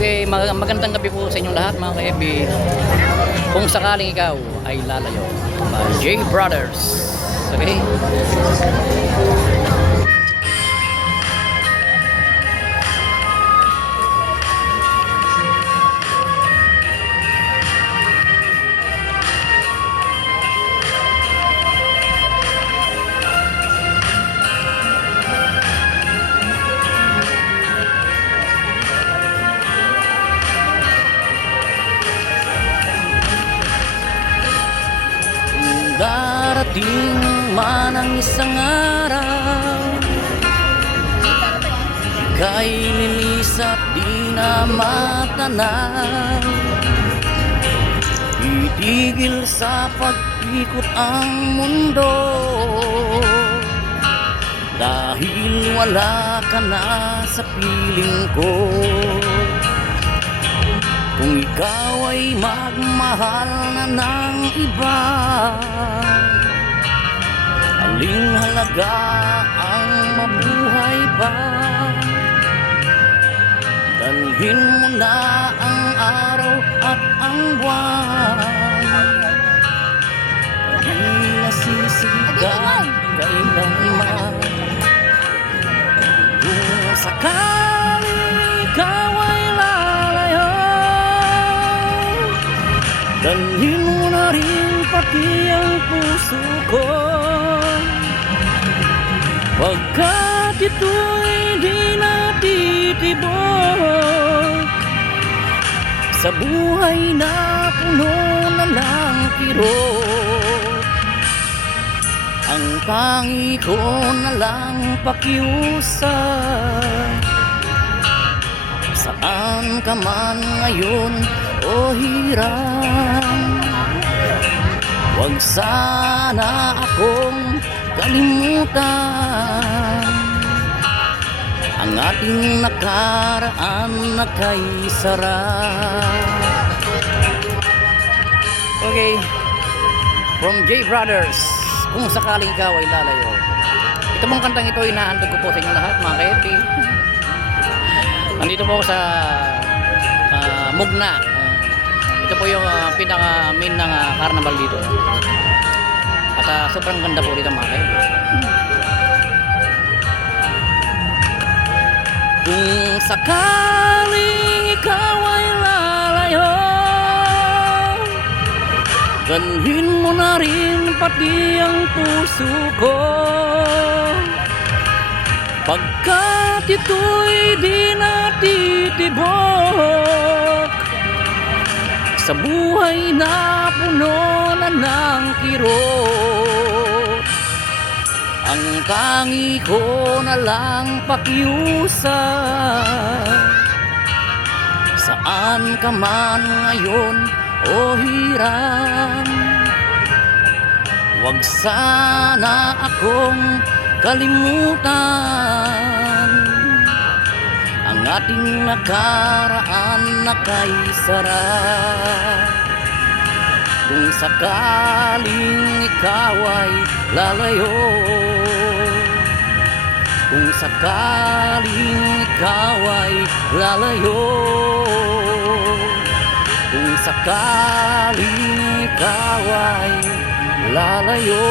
Okay, magandang gabi po sa inyong lahat mga ka-FB. Kung sakaling ikaw ay lalayo, J Brothers. Okay? Darating man ang isang araw, ika'y lilis at di na matanaw. Itigil sa pag-ikot ang mundo, dahil wala ka na sa piling ko. Kung ikaw ay magmahal na ng iba, aling halaga ang mabuhay pa? Dalhin mo na ang araw at ang buwan, di nasisigan kailanman. Kung sakaling ikaw ay lalayo, dalhin mo na rin pati ang puso ko, pagkat ito'y di natitibok sa buhay na puno na ng kirot. Ang tangi ko na lang pakiusap, saan ka man ngayon o hiram, huwag sana akong kalimutan ang ating nakaraan na kay sarap. Okay, from J Brothers, kung sakaling ikaw ay lalayo. Ito mong kantang ito, inaantog ko po sa inyo lahat mga ka-FB. Nandito po ako sa Mugna. Ito po yung pinaka main ng carnival dito. At sobrang ganda po dito mga ka-FB. Kung sakaling ikaw ay lalayo, dalhin mo na rin pati ang puso ko, pagkat ito'y di natitibok sa buhay na puno na ng kirot. Ang tangi ko na lang pakiusap, saan ka man ngayon o hiram, huwag sana akong kalimutan ang ating nakaraan na kay sarap. Kung sakaling ikaw ay lalayo, kung sakaling ikaw ay lalayo, kung sakaling ikaw ay lalayo.